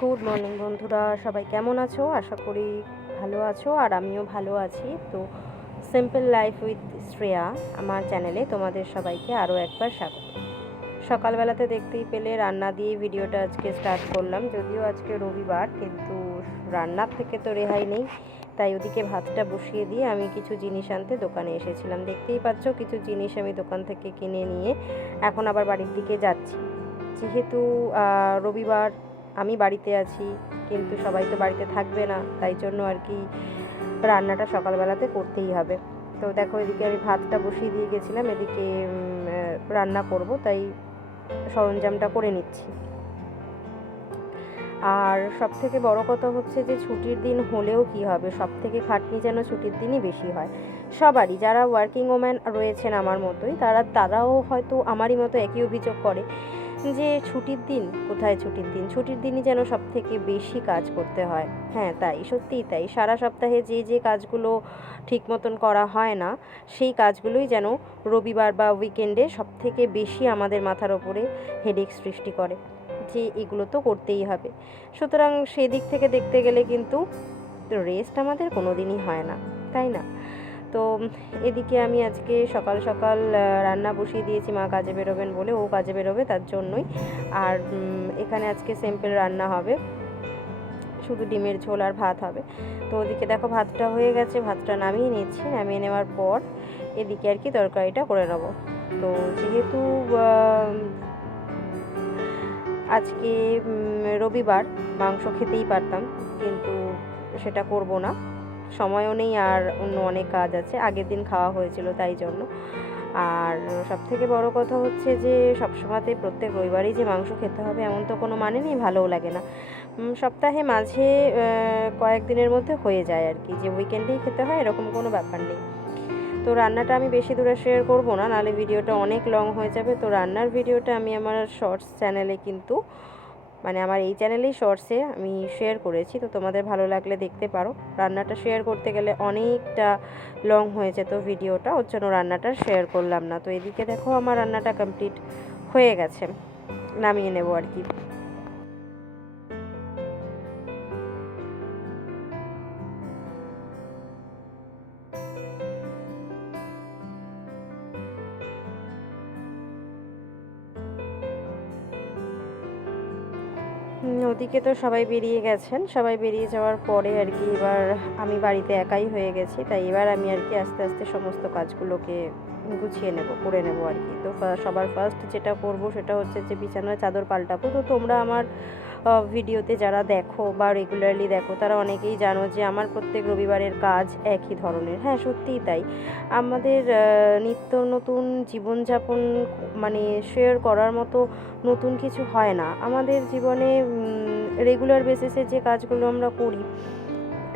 Good morning বন্ধুরা, সবাই কেমন আছো? আশা করি ভালো আছো, আর আমিও ভালো আছি। তো সিম্পল লাইফ উইথ শ্রেয়া আমার চ্যানেলে তোমাদের সবাইকে আরও একবার স্বাগত। সকালবেলাতে দেখতেই পেলে রান্না দিয়ে ভিডিওটা আজকে স্টার্ট করলাম। যদিও আজকে রবিবার, কিন্তু রান্নার থেকে তো রেহাই নেই। তাই ওদিকে ভাতটা বসিয়ে দিয়ে আমি কিছু জিনিস আনতে দোকানে এসেছিলাম। দেখতেই পাচ্ছ, কিছু জিনিস আমি দোকান থেকে কিনে নিয়ে এখন আবার বাড়ির দিকে যাচ্ছি। যেহেতু রবিবার, আমি বাড়িতে আছি, কিন্তু সবাই তো বাড়িতে থাকবে না, তাই জন্য আর কি রান্নাটা সকালবেলাতে করতেই হবে। তো দেখো, এদিকে আমি ভাতটা বসিয়ে দিয়ে গেছিলাম, এদিকে রান্না করব, তাই সরঞ্জামটা করে নিচ্ছি। আর সব থেকে বড় কথা হচ্ছে যে ছুটির দিন হলেও কি হবে, সব থেকে খাটনি যেন ছুটির দিনই বেশি হয় সবারই। যারা ওয়ার্কিং ওম্যান রয়েছেন আমার মতোই, তারাও হয়তো আমারই মতো একই অভিযোগ করে যে ছুটির দিন কোথায়, ছুটির দিন, ছুটির দিনই যেন সব থেকে বেশি কাজ করতে হয়। হ্যাঁ, তাই, সত্যিই তাই। সারা সপ্তাহে যে যে কাজগুলো ঠিক মতন করা হয় না, সেই কাজগুলোই যেন রবিবার বা উইকেন্ডে সব থেকে বেশি আমাদের মাথার ওপরে হেডেক সৃষ্টি করে, যে এগুলো তো করতেই হবে। সুতরাং সেদিক থেকে দেখতে গেলে কিন্তু রেস্ট আমাদের কোনো দিনই হয় না, তাই না? তো এদিকে আমি আজকে সকাল সকাল রান্না বসিয়ে দিয়েছি। মা কাজে বেরোবেন বলে, ও কাজে বেরোবে তার জন্যই। আর এখানে আজকে সিম্পল রান্না হবে, শুধু ডিমের ঝোল আর ভাত হবে। তো ওদিকে দেখো ভাতটা হয়ে গেছে, ভাতটা নামিয়ে নিচ্ছি। নামিয়ে নেওয়ার পর এদিকে আর কি তরকারিটা করে নেব। তো যেহেতু আজকে রবিবার, মাংস খেতেই পারতাম, কিন্তু সেটা করব না, সময়ও নেই, আর অন্য অনেক কাজ আছে। আগের দিন খাওয়া হয়েছিল তাই জন্য। আর সবথেকে বড় কথা হচ্ছে যে সবসময়তে প্রত্যেক রবিবারই যে মাংস খেতে হবে এমন তো কোনো মানে নেই, ভালোও লাগে না। সপ্তাহে মাঝে কয়েকদিনের মধ্যে হয়ে যায় আর কি, যে উইকেন্ডেই খেতে হয় এরকম কোনো ব্যাপার নেই। তো রান্নাটা আমি বেশি দূরে শেয়ার করব না, নাহলে ভিডিওটা অনেক লং হয়ে যাবে। তো রান্নার ভিডিওটা আমি আমার শর্টস চ্যানেলে কিন্তু, মানে আমার এই চ্যানেলেই শর্টসে আমি শেয়ার করেছি, তো তোমাদের ভালো লাগলে দেখতে পারো। রান্নাটা শেয়ার করতে গেলে অনেকটা লং হয়ে যেত ভিডিওটা, ওর জন্য রান্নাটা শেয়ার করলাম না। তো এদিকে দেখো আমার রান্নাটা কমপ্লিট হয়ে গেছে, নামিয়ে নেব আর কি। ওদিকে তো সবাই বেরিয়ে গেছেন, সবাই বেরিয়ে যাওয়ার পরে আর কি এবার আমি বাড়িতে একাই হয়ে গেছি। তাই এবার আমি আর কি আস্তে আস্তে সমস্ত কাজগুলোকে গুছিয়ে নেব, করে নেব আর কি। তো সবার ফার্স্ট যেটা করব সেটা হচ্ছে যে বিছানার চাদর পাল্টাবো। তো তোমরা আমার ভিডিওতে যারা দেখো বা রেগুলারলি দেখো, তারা অনেকেই জানো যে আমার প্রত্যেক রবিবারের কাজ একই ধরনের। হ্যাঁ, সত্যিই তাই। আমাদের নিত্য নতুন জীবনযাপন মানে শেয়ার করার মতো নতুন কিছু হয় না আমাদের জীবনে। রেগুলার বেসিসে যে কাজগুলো আমরা করি,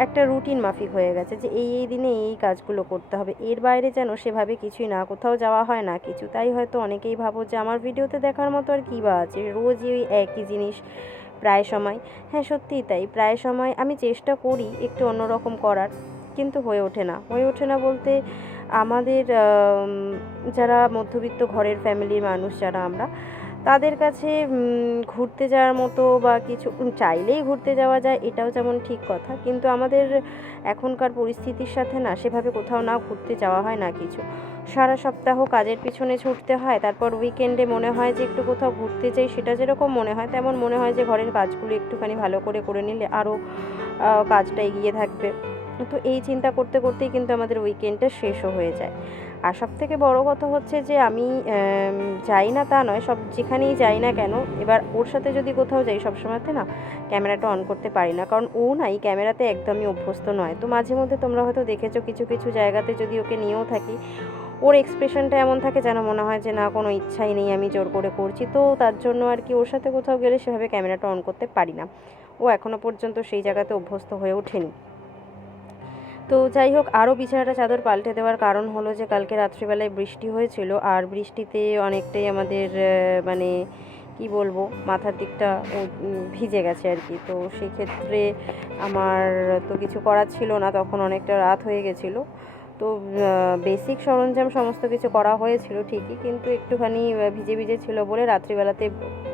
একটা রুটিন মাফিক হয়ে গেছে যে এই দিনে এই কাজগুলো করতে হবে, এর বাইরে যেন সেভাবে কিছুই না, কোথাও যাওয়া হয় না কিছু। তাই হয়তো অনেকেই ভাবো যে আমার ভিডিওতে দেখার মতো আর কী বা আছে, রোজই ওই একই জিনিস প্রায় সময়। হ্যাঁ, সত্যিই তাই। প্রায় সময় আমি চেষ্টা করি একটু অন্যরকম করার, কিন্তু হয়ে ওঠে না বলতে আমাদের যারা মধ্যবিত্ত ঘরের ফ্যামিলির মানুষ যারা আমরা, তাদের কাছে ঘুরতে যাওয়ার মতো বা কিছু চাইলেই ঘুরতে যাওয়া যায়, এটাও যেমন ঠিক কথা, কিন্তু আমাদের এখনকার পরিস্থিতির সাথে না সেভাবে কোথাও না ঘুরতে যাওয়া হয় না কিছু। সারা সপ্তাহ কাজের পিছনে ছুটতে হয়, তারপর উইকেন্ডে মনে হয় যে একটু কোথাও ঘুরতে যাই। সেটা যেরকম মনে হয়, তেমন মনে হয় যে ঘরের কাজগুলো একটুখানি ভালো করে করে নিলে আরও কাজটা এগিয়ে থাকবে। তো এই চিন্তা করতে করতেই কিন্তু আমাদের উইকেন্ডটা শেষও হয়ে যায়। আর সবথেকে বড় কথা হচ্ছে যে আমি যাই না তা নয়, যেখানেই যাই না কেন, এবার ওর সাথে যদি কোথাও যাই সবসময়তে না ক্যামেরাটা অন করতে পারি না, কারণ ও না এই ক্যামেরাতে একদমই অভ্যস্ত নয়। তো মাঝে মধ্যে তোমরা হয়তো দেখেছো কিছু কিছু জায়গাতে যদি ওকে নিয়েও থাকি, ওর এক্সপ্রেশনটা এমন থাকে যেন মনে হয় যে না, কোনো ইচ্ছাই নেই, আমি জোর করে করছি। তো তার জন্য আর কি ওর সাথে কোথাও গেলে সেভাবে ক্যামেরাটা অন করতে পারি না। ও এখনও পর্যন্ত সেই জায়গাতে অভ্যস্ত হয়ে ওঠেনি। তো যাই হোক, আরও বিছানাটা চাদর পাল্টে দেওয়ার কারণ হলো যে কালকে রাত্রিবেলায় বৃষ্টি হয়েছিল, আর বৃষ্টিতে অনেকটাই আমাদের মানে কি বলবো, মাথার দিকটা ভিজে গেছে আর কি। তো সেক্ষেত্রে আমার তো কিছু করার ছিল না, তখন অনেকটা রাত হয়ে গেছিলো। তো বেসিক সরঞ্জাম সমস্ত কিছু করা হয়েছিল ঠিকই, কিন্তু একটুখানি ভিজে ভিজে ছিল বলে রাত্রিবেলাতে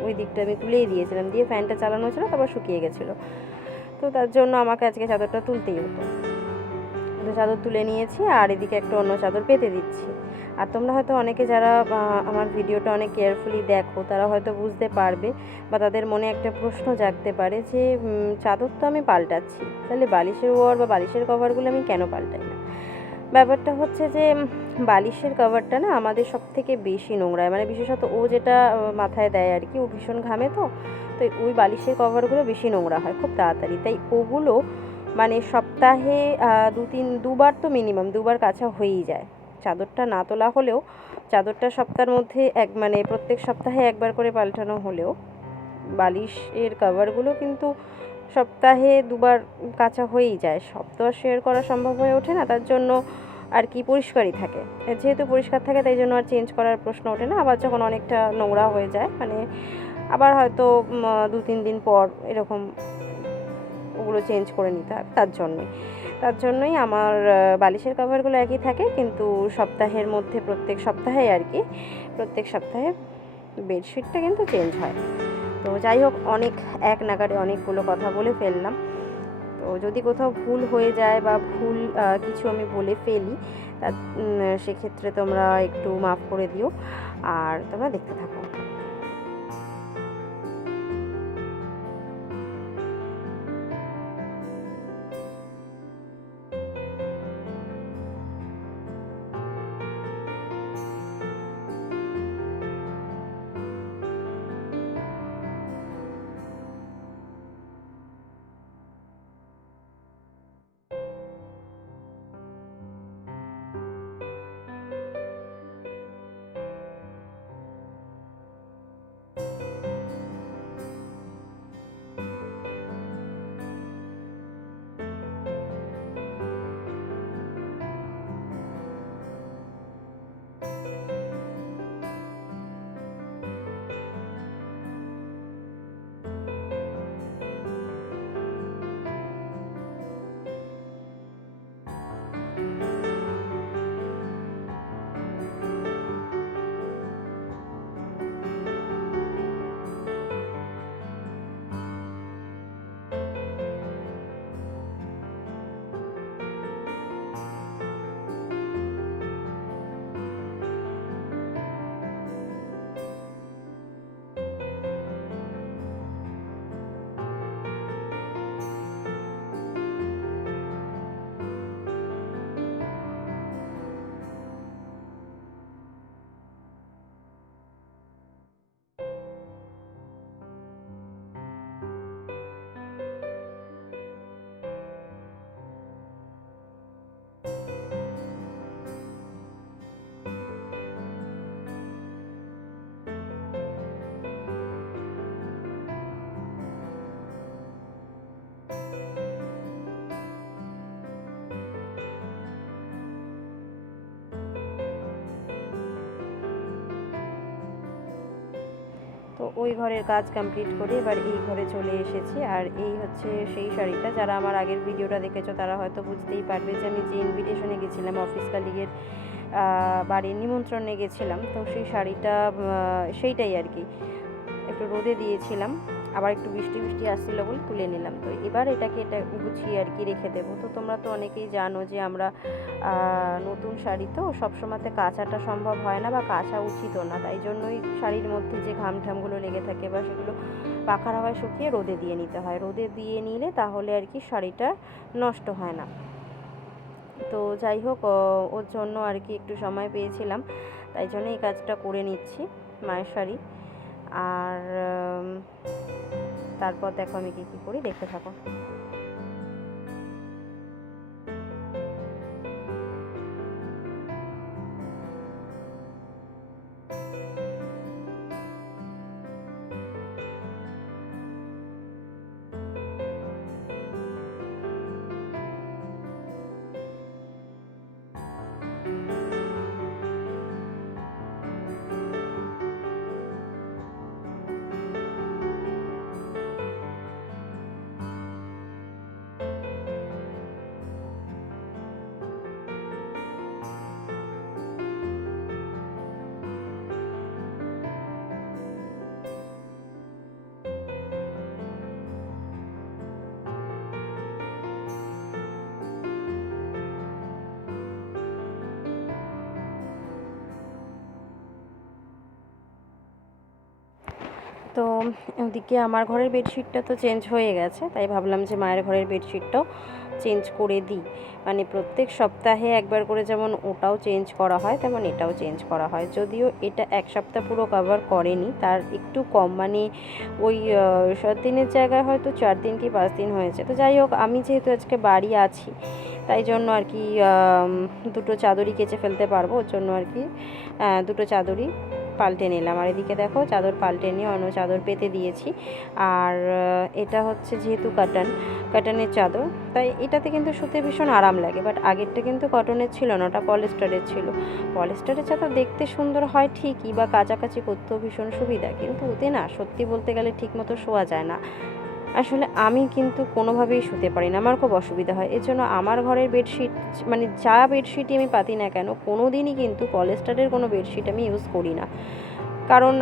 ওই দিকটা আমি তুলেই দিয়েছিলাম, দিয়ে ফ্যানটা চালানো ছিল, তারপর শুকিয়ে গেছিলো। তো তার জন্য আমাকে আজকে চাদরটা তুলতেই হতো। তো চাদর তুলে নিয়েছি আর এদিকে একটা অন্য চাদর পেতে দিচ্ছি। আর তোমরা হয়তো অনেকে যারা আমার ভিডিওটা অনেক কেয়ারফুলি দেখো তারা হয়তো বুঝতে পারবে বা তাদের মনে একটা প্রশ্ন জাগতে পারে যে চাদর তো আমি পাল্টাচ্ছি, তাহলে বালিশের ওয়ার বা বালিশের কভারগুলো আমি কেন পাল্টাই না। ব্যাপারটা হচ্ছে যে বালিশের কভারটা না আমাদের সব থেকে বেশি নোংরা, মানে বিশেষত ও যেটা মাথায় দেয় আর কি, ও ভীষণ ঘামে, তো তো ওই বালিশের কভারগুলো বেশি নোংরা হয় খুব তাড়াতাড়ি, তাই ওগুলো মানে সপ্তাহে দুবার তো মিনিমাম দুবার কাচা হয়েই যায়। চাদরটা না তোলা হলেও চাদরটা সপ্তাহের মধ্যে মানে প্রত্যেক সপ্তাহে একবার করে পাল্টানো হলেও বালিশের কভারগুলো কিন্তু সপ্তাহে দুবার কাচা হয়েই যায়। সব তো আর শেয়ার করা সম্ভব হয়ে ওঠে না, তার জন্য আর কি পরিষ্কারই থাকে। যেহেতু পরিষ্কার থাকে তাই জন্য আর চেঞ্জ করার প্রশ্ন ওঠে না। আবার যখন অনেকটা নোংরা হয়ে যায়, মানে আবার হয়তো 2-3 দিন পর এরকম ওগুলো চেঞ্জ করে নিতে হয়, তার জন্যই আমার বালিশের কভারগুলো একই থাকে, কিন্তু সপ্তাহের মধ্যে প্রত্যেক সপ্তাহে আর কি প্রত্যেক সপ্তাহে বেডশিটটা কিন্তু চেঞ্জ হয়। তো যাই হোক, অনেক এক নাগাড়ে অনেকগুলো কথা বলে ফেললাম। তো যদি কোথাও ভুল হয়ে যায় বা ভুল কিছু আমি বলে ফেলি, তা সেক্ষেত্রে তোমরা একটু মাফ করে দিও আর তোমরা দেখতে থাকো। তো ওই ঘরের কাজ কমপ্লিট করে এবার এই ঘরে চলে এসেছি। আর এই হচ্ছে সেই শাড়িটা, যারা আমার আগের ভিডিওটা দেখেছো তারা হয়তো বুঝতেই পারবে যে আমি যে ইনভিটেশনে গেছিলাম, অফিস কালিগের বাড়ির নিমন্ত্রণে গেছিলাম, তো সেই শাড়িটা সেইটাই আর কি একটু রোদে দিয়েছিলাম, আবার একটু বৃষ্টি বৃষ্টি আসছিলো বলে তুলে নিলাম। তো এবার এটা গুছিয়ে আর কি রেখে দেবো। তো তোমরা তো অনেকেই জানো যে আমরা নতুন শাড়ি তো সবসময়তে কাচাটা সম্ভব হয় না বা কাচা উচিতও না, তাই জন্যই শাড়ির মধ্যে যে ঘামঠামগুলো লেগে থাকে বা সেগুলো পাখার হাওয়ায় শুকিয়ে রোদে দিয়ে নিতে হয়। রোদে দিয়ে নিলে তাহলে আর কি শাড়িটা নষ্ট হয় না। তো যাই হোক, ওর জন্য আর কি একটু সময় পেয়েছিলাম, তাই জন্য এই কাজটা করে নিচ্ছি মায়ের শাড়ি। আর তারপর দেখো আমি কী কী করি, দেখতে থাকো। তো ওদিকে আমার ঘরের বেডশিটটা তো চেঞ্জ হয়ে গেছে, তাই ভাবলাম যে মায়ের ঘরের বেডশিটটাও চেঞ্জ করে দিই। মানে প্রত্যেক সপ্তাহে একবার করে যেমন ওটাও চেঞ্জ করা হয় তেমন এটাও চেঞ্জ করা হয়। যদিও এটা এক সপ্তাহ পুরো কভার করেনি, তার একটু কম, মানে ওই 7 দিনের জায়গায় হয়তো 4 দিন কি 5 দিন হয়েছে। তো যাই হোক, আমি যেহেতু আজকে বাড়ি আছি তাই জন্য আর কি দুটো চাদরই কেচে ফেলতে পারবো, ওর জন্য আর কি দুটো চাদরই পাল্টে নিলাম। আর এদিকে দেখো চাদর পাল্টে নিয়ে অন্য চাদর পেতে দিয়েছি। আর এটা হচ্ছে যেহেতু কাটানের চাদর, তাই এটাতে কিন্তু শুতে ভীষণ আরাম লাগে। বাট আগেরটা কিন্তু কটনের ছিল না, ওটা পলিস্টারের ছিল। পলিস্টারের চাদর দেখতে সুন্দর হয় ঠিকই, বা কাচাকাচি করতেও ভীষণ সুবিধা, কিন্তু ওতে না সত্যি বলতে গেলে ঠিক মতো শোয়া যায় না। আসলে আমি কিন্তু কোনোভাবেই শুতে পারি না, আমার খুব অসুবিধা হয়। এর জন্য আমার ঘরের বেডশিট, মানে যা বেডশিটই আমি পাতি না কেন, কোনো দিনই কিন্তু পলিস্টারের কোনো বেডশিট আমি ইউজ করি না। কারণ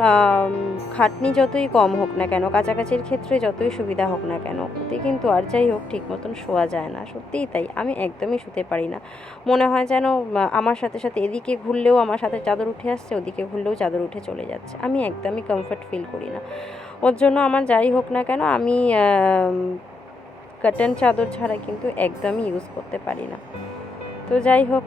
খাটনি যতই কম হোক না কেন, কাছাকাছির ক্ষেত্রে যতই সুবিধা হোক না কেন, ওতে কিন্তু আর যাই হোক ঠিক মতন শোয়া যায় না। সত্যিই তাই, আমি একদমই শুতে পারি না। মনে হয় যেন আমার সাথে সাথে এদিকে ঘুরলেও আমার সাথে চাদর উঠে আসছে, ওদিকে ঘুরলেও চাদর উঠে চলে যাচ্ছে। আমি একদমই কমফর্ট ফিল করি না। ওর জন্য আমার যাই হোক না কেন, আমি কটন চাদর ছাড়া কিন্তু একদমই ইউজ করতে পারি না। তো যাই হোক,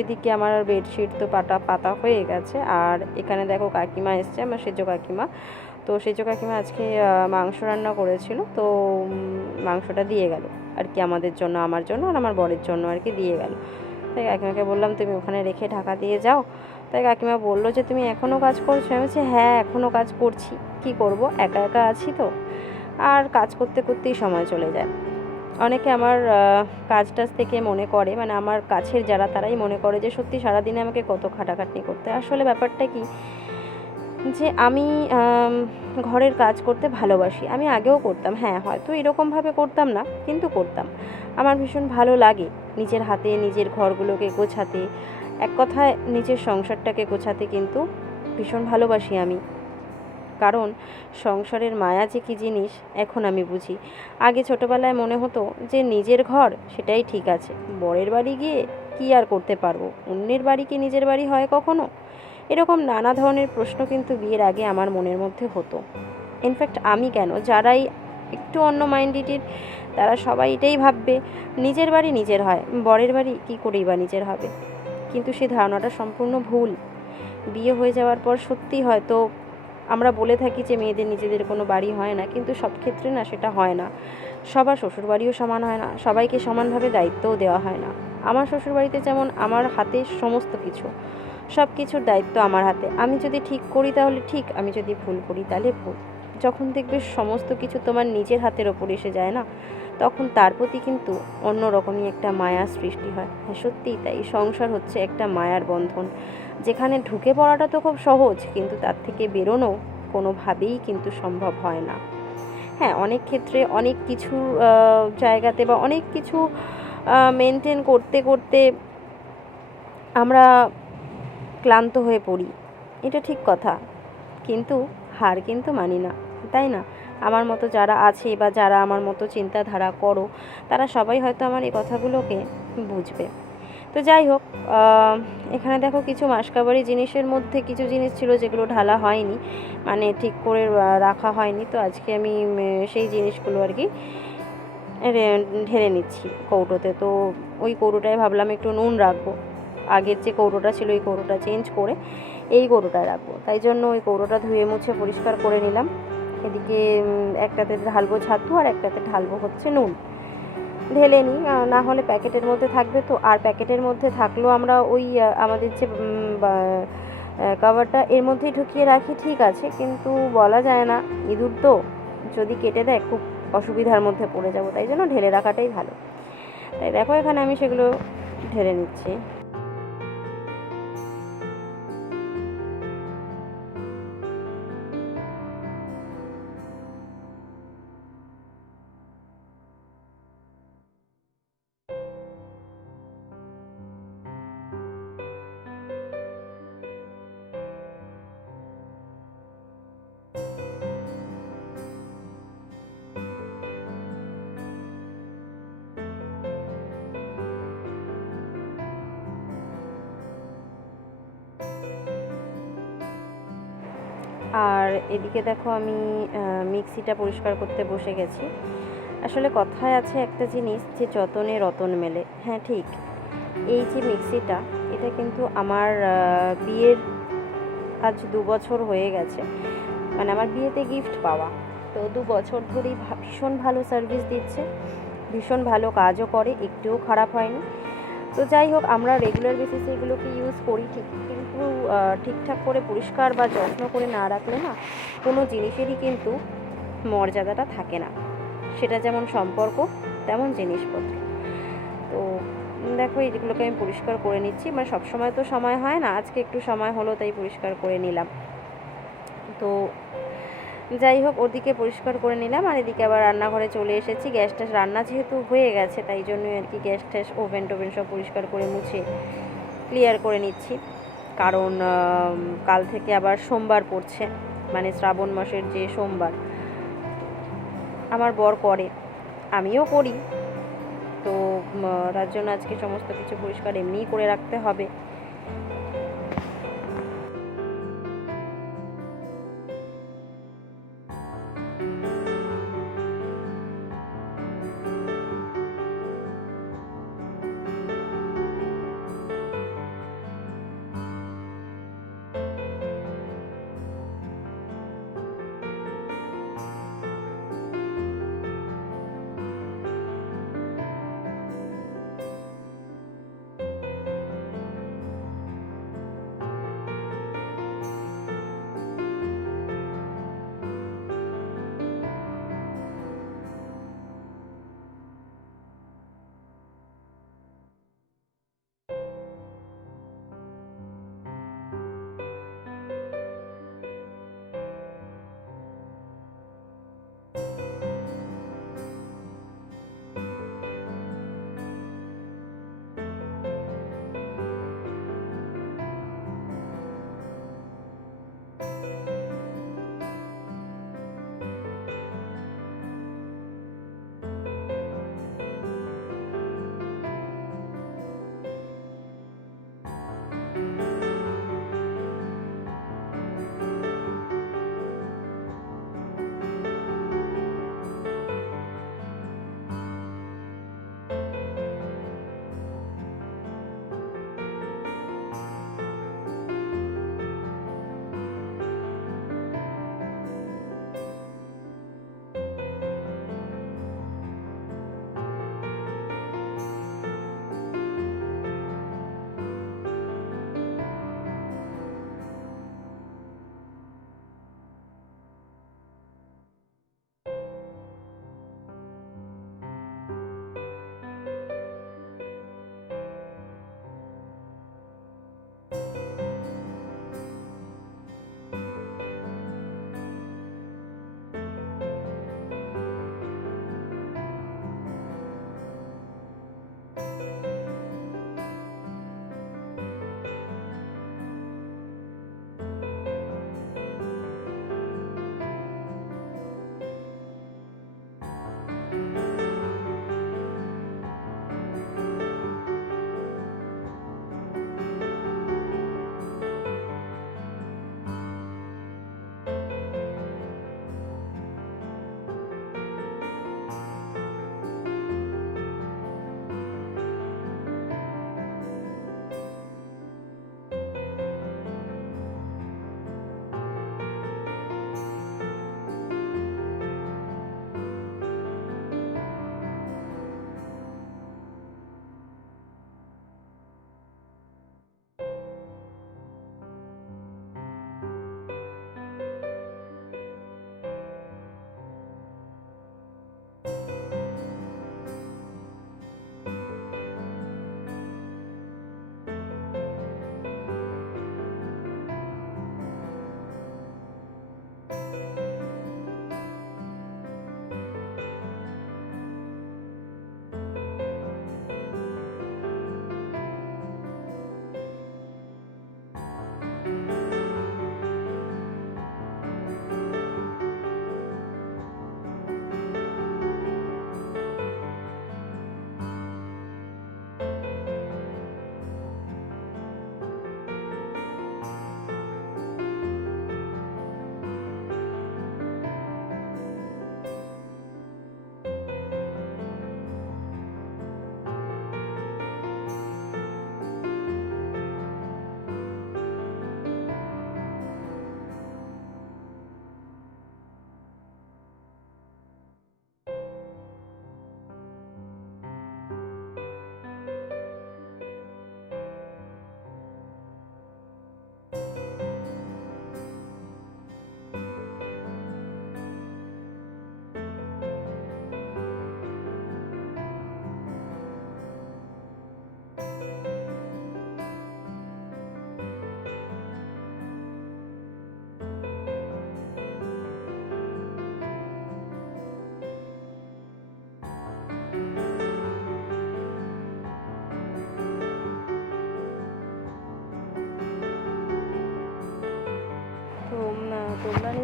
এদিকে আমার বেডশিট তো পাতা হয়ে গেছে। আর এখানে দেখো কাকিমা এসছে, আমার সেজো কাকিমা। তো সেজো কাকিমা আজকে মাংস রান্না করেছিল, তো মাংসটা দিয়ে গেল আর কি আমাদের জন্য, আমার জন্য আর আমার বরের জন্য আর কি দিয়ে গেল। তাই কাকিমাকে বললাম তুমি ওখানে রেখে ঢাকা দিয়ে যাও। তাই কাকিমা বললো যে তুমি এখনও কাজ করছো? আমি বলছি হ্যাঁ, এখনও কাজ করছি, কি করব, একা একা আছি তো, আর কাজ করতে করতেই সময় চলে যায়। অনেকে আমার কাজ টাজ থেকে মনে করে, মানে আমার কাছের যারা, তারাই মনে করে যে সত্যি সারাদিনে আমাকে কত খাটাখাটনি করতে। আসলে ব্যাপারটা কি, যে আমি ঘরের কাজ করতে ভালোবাসি। আমি আগেও করতাম, হ্যাঁ হয়তো এরকমভাবে করতাম না, কিন্তু করতাম। আমার ভীষণ ভালো লাগে নিজের হাতে নিজের ঘরগুলোকে গোছাতে, এক কথায় নিজের সংসারটাকে গোছাতে কিন্তু ভীষণ ভালোবাসি আমি। কারণ সংসারের মায়া যে কী জিনিস এখন আমি বুঝি। আগে ছোটোবেলায় মনে হতো যে নিজের ঘর সেটাই ঠিক আছে, বরের বাড়ি গিয়ে কী আর করতে পারবো, অন্যের বাড়ি কি নিজের বাড়ি হয় কখনো? এরকম নানা ধরনের প্রশ্ন কিন্তু বিয়ের আগে আমার মনের মধ্যে হতো। ইনফ্যাক্ট আমি কেন, যারাই একটু অন্য মাইন্ডেডের তারা সবাই এটাই ভাববে নিজের বাড়ি নিজের হয়, বরের বাড়ি কী করেই বা নিজের হবে। কিন্তু সেই ধারণাটা সম্পূর্ণ ভুল। বিয়ে হয়ে যাওয়ার পর সত্যি হয়তো আমরা বলে থাকি যে মেয়েদের নিজেদের কোনো বাড়ি হয় না, কিন্তু সব ক্ষেত্রে না সেটা হয় না। সবার শ্বশুরবাড়িও সমান হয় না, সবাইকে সমানভাবে দায়িত্বও দেওয়া হয় না। আমার শ্বশুরবাড়িতে যেমন আমার হাতে সমস্ত কিছু, সব কিছুর দায়িত্ব আমার হাতে। আমি যদি ঠিক করি তাহলে ঠিক, আমি যদি ভুল করি তাহলে ভুল। যখন দেখবে সমস্ত কিছু তোমার নিজের হাতের ওপর এসে যায় না, তখন তার প্রতি কিন্তু অন্য রকমই একটা মায়ার সৃষ্টি হয়। হ্যাঁ সত্যিই তাই, সংসার হচ্ছে একটা মায়ার বন্ধন, যেখানে ঢুকে পড়াটা তো খুব সহজ, কিন্তু তার থেকে বেরোনো কোনোভাবেই কিন্তু সম্ভব হয় না। হ্যাঁ, অনেক ক্ষেত্রে অনেক কিছু জায়গাতে বা অনেক কিছু মেনটেন করতে করতে আমরা ক্লান্ত হয়ে পড়ি, এটা ঠিক কথা, কিন্তু হার কিন্তু মানি না, তাই না? আমার মতো যারা আছে বা যারা আমার মতো চিন্তাধারা করো, তারা সবাই হয়তো আমার এই কথাগুলোকে বুঝবে। তো যাই হোক, এখানে দেখো কিছু মাসকাবারি জিনিসের মধ্যে কিছু জিনিস ছিল যেগুলো ঢালা হয়নি, মানে ঠিক করে রাখা হয়নি। তো আজকে আমি সেই জিনিসগুলো আর কি ঢেলে নিচ্ছি কৌটোতে। তো ওই কৌটোটায় ভাবলাম একটু নুন রাখবো, আগের যে কৌটোটা ছিল ওই কৌটোটা চেঞ্জ করে এই কৌটোটায় রাখবো, তাই জন্য ওই কৌটোটা ধুয়ে মুছে পরিষ্কার করে নিলাম। এদিকে একটাতে ঢালবো ছাতু আর একটাতে ঢালবো হচ্ছে নুন। ঢেলে নিই, না হলে প্যাকেটের মধ্যে থাকবে তো। আর প্যাকেটের মধ্যে থাকলেও আমরা ওই আমাদের যে কভারটা এর মধ্যেই ঢুকিয়ে রাখি, ঠিক আছে, কিন্তু বলা যায় না, ইঁদুর তো যদি কেটে দেয় খুব অসুবিধার মধ্যে পড়ে যাব, তাই জন্য ঢেলে রাখাটাই ভালো। তাই দেখো এখানে আমি সেগুলো ঢেলে নিচ্ছি। এদিকে দেখো আমি মিক্সিটা পরিষ্কার করতে বসে গেছি। আসলে কথায় আছে একটা জিনিস যে যতনে রতন মেলে। হ্যাঁ ঠিক, এই যে মিক্সিটা, এটা কিন্তু আমার বিয়ের আজ 2 বছর হয়ে গেছে, মানে আমার বিয়েতে গিফট পাওয়া। তো 2 বছর ধরেই ভীষণ ভালো সার্ভিস দিচ্ছে, ভীষণ ভালো কাজও করে, একটুও খারাপ হয়নি। তো যাই হোক, আমরা রেগুলার বেসিসে এগুলোকে ইউজ করি ঠিক, কিন্তু ঠিকঠাক করে পরিষ্কার বা যত্ন করে না রাখলে না কোনো জিনিসেরই কিন্তু মর্যাদাটা থাকে না। সেটা যেমন সম্পর্ক, তেমন জিনিসপত্র। তো দেখো এইগুলোকে আমি পরিষ্কার করে নিচ্ছি, মানে সবসময় তো সময় হয় না, আজকে একটু সময় হলো তাই পরিষ্কার করে নিলাম। তো যাই হোক, ওদিকে পরিষ্কার করে নিলাম, আর এদিকে আবার রান্নাঘরে চলে এসেছি। গ্যাস ট্যাস রান্না যেহেতু হয়ে গেছে, তাই জন্যই আর কি গ্যাস ট্যাস ওভেন টোভেন সব পরিষ্কার করে মুছে ক্লিয়ার করে নিচ্ছি। কারণ কাল থেকে আবার সোমবার পড়ছে, মানে শ্রাবণ মাসের যে সোমবার আমার বর করে, আমিও করি। তো তার জন্য আজকে সমস্ত কিছু পরিষ্কার এমনিই করে রাখতে হবে।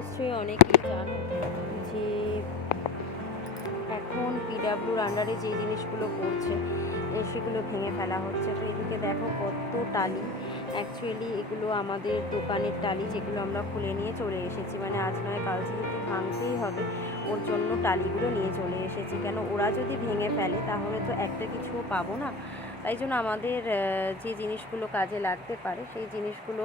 নিশ্চয়ই অনেকেই জানো যে এখন পিডাব্লিউর আন্ডারে যে জিনিসগুলো পড়ছে সেগুলো ভেঙে ফেলা হচ্ছে। তো এদিকে দেখো কত টালি, অ্যাকচুয়ালি এগুলো আমাদের দোকানের টালি, যেগুলো আমরা খুলে নিয়ে চলে এসেছি। মানে আজ নয় কাল যেহেতু ভাঙতেই হবে, ওর জন্য টালিগুলো নিয়ে চলে এসেছি। কেন ওরা যদি ভেঙে ফেলে তাহলে তো একটা কিছুও পাবো না। তাই জন্য আমাদের যে জিনিসগুলো কাজে লাগতে পারে সেই জিনিসগুলো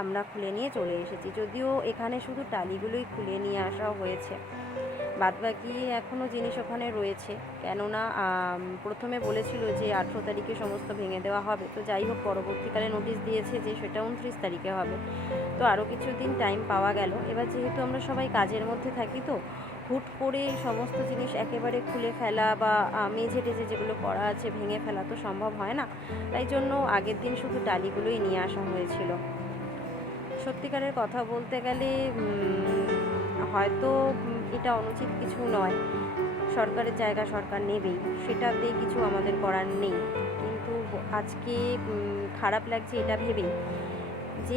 আমরা খুলে নিয়ে চলে এসেছি। যদিও এখানে শুধু টালিগুলোই খুলে নিয়ে আসা হয়েছে, বাদবাকি এখনও জিনিস ওখানে রয়েছে। কেননা প্রথমে বলেছিল যে 18 তারিখে সমস্ত ভেঙে দেওয়া হবে। তো যাই হোক, পরবর্তীকালে নোটিশ দিয়েছে যে সেটা 29 তারিখে হবে। তো আরও কিছুদিন টাইম পাওয়া গেল। এবার যেহেতু আমরা সবাই কাজের মধ্যে থাকি, তো হুট করে সমস্ত জিনিস একেবারে খুলে ফেলা বা মেঝে টেঝে যেগুলো করা আছে ভেঙে ফেলা তো সম্ভব হয় না। তাই জন্য আগের দিন শুধু টালিগুলোই নিয়ে আসা হয়েছিল। সত্যিকারের কথা বলতে গেলে হয়তো এটা অনুচিত কিছু নয়, সরকারের জায়গা সরকার নেবেই, সেটাতে কিছু আমাদের করার নেই। কিন্তু আজকে খারাপ লাগছে এটা ভেবেই যে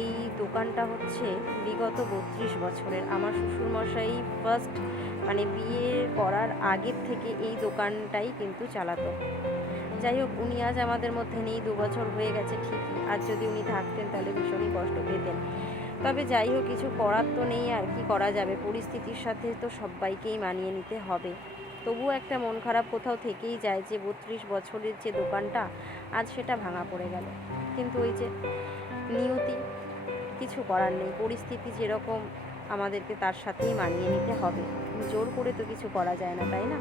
এই দোকানটা হচ্ছে বিগত 32 বছরের। আমার শ্বশুরমশাই ফার্স্ট মানে বিয়ে করার আগের থেকে এই দোকানটাই কিন্তু চালাতো। যাই হোক, উনি আজ আমাদের মধ্যে নেই, 2 বছর হয়ে গেছে ঠিকই। আজ যদি উনি থাকতেন তাহলে ভীষণই কষ্ট পেতেন। তবে যাই হোক, কিছু করার তো নেই, আর কি করা যাবে, পরিস্থিতির সাথে তো সবাইকেই মানিয়ে নিতে হবে। তবুও একটা মন খারাপ কোথাও থেকেই যায় যে 32 বছরের যে দোকানটা আজ সেটা ভাঙা পড়ে গেল। কিন্তু ওই যে নিয়তি, কিছু করার নেই, পরিস্থিতি যেরকম আমাদেরকে তার সাথেই মানিয়ে নিতে হবে। জোর করে তো কিছু করা যায় না, তাই না?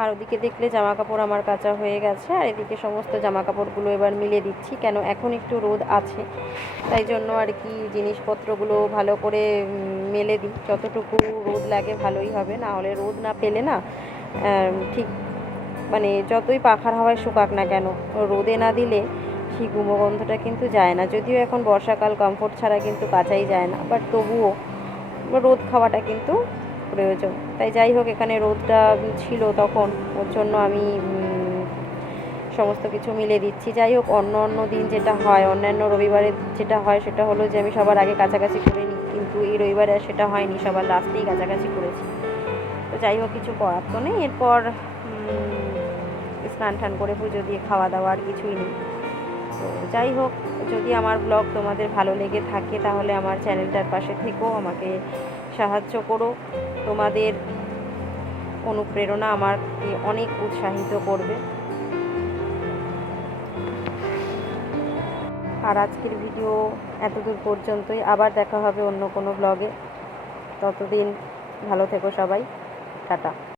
আর ওদিকে দেখলে জামা কাপড় আমার কাচা হয়ে গেছে, আর এদিকে সমস্ত জামা কাপড়গুলো এবার মিলে দিচ্ছি। কেন এখন একটু রোদ আছে, তাই জন্য আর কি জিনিসপত্রগুলো ভালো করে মেলে দিই। যতটুকু রোদ লাগে ভালোই হবে, না হলে রোদ না পেলে না ঠিক মানে যতই পাখার হাওয়ায় শুকাক না কেন, রোদে না দিলে সেই গুমগন্ধটা কিন্তু যায় না। যদিও এখন বর্ষাকাল, কমফোর্ট ছাড়া কিন্তু কাচাই যায় না, বাট তবুও রোদ খাওয়াটা কিন্তু প্রয়োজন। তাই যাই হোক, এখানে রোদটা ছিল তখন, ওর জন্য আমি সমস্ত কিছু মিলে দিচ্ছি। যাই হোক, অন্য দিন যেটা হয়, অন্যান্য রবিবারে যেটা হয় সেটা হলো যে আমি সবার আগে কাছাকাছি করে নিই, কিন্তু এই রবিবারে আর সেটা হয়নি, সবার লাস্টেই কাছাকাছি করেছি। তো যাই হোক, কিছু করার তো নেই। এরপর স্নান টান করে পুজো দিয়ে খাওয়া দাওয়া, আর কিছুই নেই। তো যাই হোক, যদি আমার ব্লগ তোমাদের ভালো লেগে থাকে তাহলে আমার চ্যানেলটার পাশে থেকো, আমাকে সাহায্য করো। তোমাদের অনুপ্রেরণা আমাকে অনেক উৎসাহিত করবে। আর আজকের ভিডিও এতদূর পর্যন্তই, আবার দেখা হবে অন্য কোনো ব্লগে। ততদিন ভালো থেকো সবাই, টাটা।